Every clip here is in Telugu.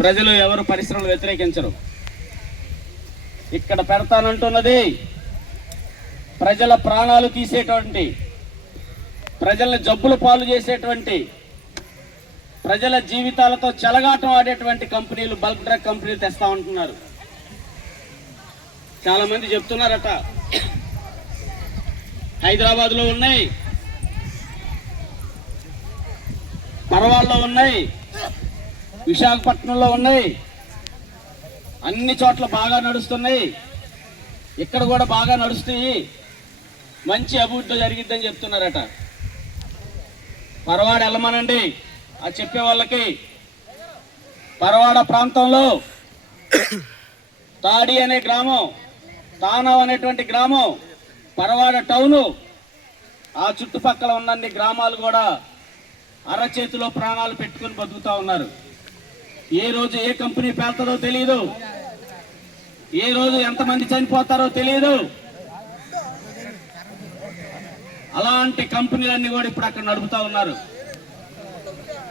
ప్రజలు ఎవరు పరిశ్రమలు వ్యతిరేకించరు. ఇక్కడ పెడతానంటున్నది ప్రజల ప్రాణాలు తీసేటువంటి, ప్రజల జబ్బులు పాలు చేసేటువంటి, ప్రజల జీవితాలతో చెలగాటం ఆడేటువంటి కంపెనీలు, బల్క్ డ్రగ్ కంపెనీలు తెస్తా ఉంటున్నారు. చాలా మంది చెప్తున్నారట, హైదరాబాద్లో ఉన్నాయి, పరవాళ్ళలో ఉన్నాయి, విశాఖపట్నంలో ఉన్నాయి, అన్ని చోట్ల బాగా నడుస్తున్నాయి, ఇక్కడ కూడా బాగా నడుస్తాయి, మంచి అభివృద్ధి జరిగిద్దని చెప్తున్నారట. పరవాడ వెళ్ళమనండి ఆ చెప్పే వాళ్ళకి. పరవాడ ప్రాంతంలో తాడి అనే గ్రామం, తానవ్ అనేటువంటి గ్రామం, పరవాడ టౌను, ఆ చుట్టుపక్కల ఉన్నన్ని గ్రామాలు కూడా అరచేతిలో ప్రాణాలు పెట్టుకుని బతుకుతా ఉన్నారు. ఏ రోజు ఏ కంపెనీ పేలుతుందో తెలియదు, ఏ రోజు ఎంతమంది చనిపోతారో తెలియదు. అలాంటి కంపెనీలన్నీ కూడా ఇప్పుడు అక్కడ నడుపుతా ఉన్నారు.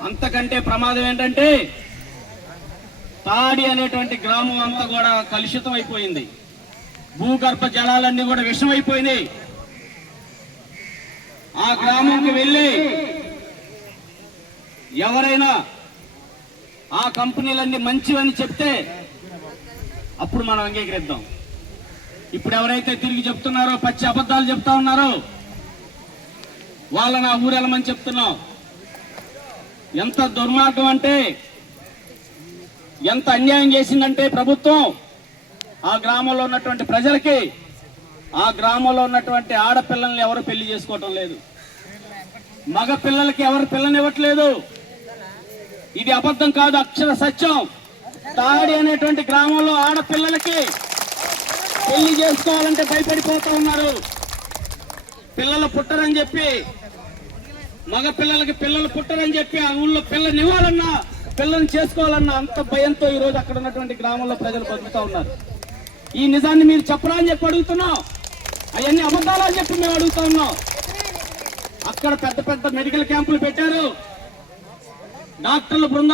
అంతకంటే ప్రమాదం ఏంటంటే తాడి అనేటువంటి గ్రామం అంతా కూడా కలుషితం అయిపోయింది. భూగర్భ జలాలన్నీ కూడా విషమైపోయినాయి. ఆ గ్రామంకి వెళ్ళి ఎవరైనా ఆ కంపెనీలన్నీ మంచివని చెప్తే అప్పుడు మనం అంగీకరిద్దాం. ఇప్పుడు ఎవరైతే తిరిగి చెప్తున్నారో, పచ్చి అబద్ధాలు చెప్తా ఉన్నారో, వాళ్ళని ఆ ఊరెళ్ళమని చెప్తున్నాం. ఎంత దుర్మార్గం అంటే, ఎంత అన్యాయం చేసిందంటే ప్రభుత్వం ఆ గ్రామంలో ఉన్నటువంటి ప్రజలకి, ఆ గ్రామంలో ఉన్నటువంటి ఆడపిల్లల్ని ఎవరు పెళ్లి చేసుకోవటం లేదు, మగ పిల్లలకి ఎవరు పిల్లనివ్వట్లేదు. ఇది అబద్ధం కాదు, అక్షర సత్యం. తాడి అనేటువంటి గ్రామంలో ఆడపిల్లలకి పెళ్లి చేసుకోవాలంటే భయపడిపోతూ ఉన్నారు. పిల్లలు పుట్టరని చెప్పి, మగ పిల్లలకి పిల్లలు పుట్టరని చెప్పి ఆ ఊళ్ళో పిల్లనివ్వాలన్నా, పిల్లల్ని చేసుకోవాలన్నా అంత భయంతో ఈ రోజు అక్కడ ఉన్నటువంటి గ్రామంలో ప్రజలు బతుకుతూ ఉన్నారు. ఈ నిజాన్ని మీరు చెప్పరా అని చెప్పి అడుగుతున్నాం. అవన్నీ అబద్ధాలు అని చెప్పి మేము అడుగుతా ఉన్నాం. అక్కడ పెద్ద పెద్ద మెడికల్ క్యాంపులు పెట్టారు, డాక్టర్ల బృందాలు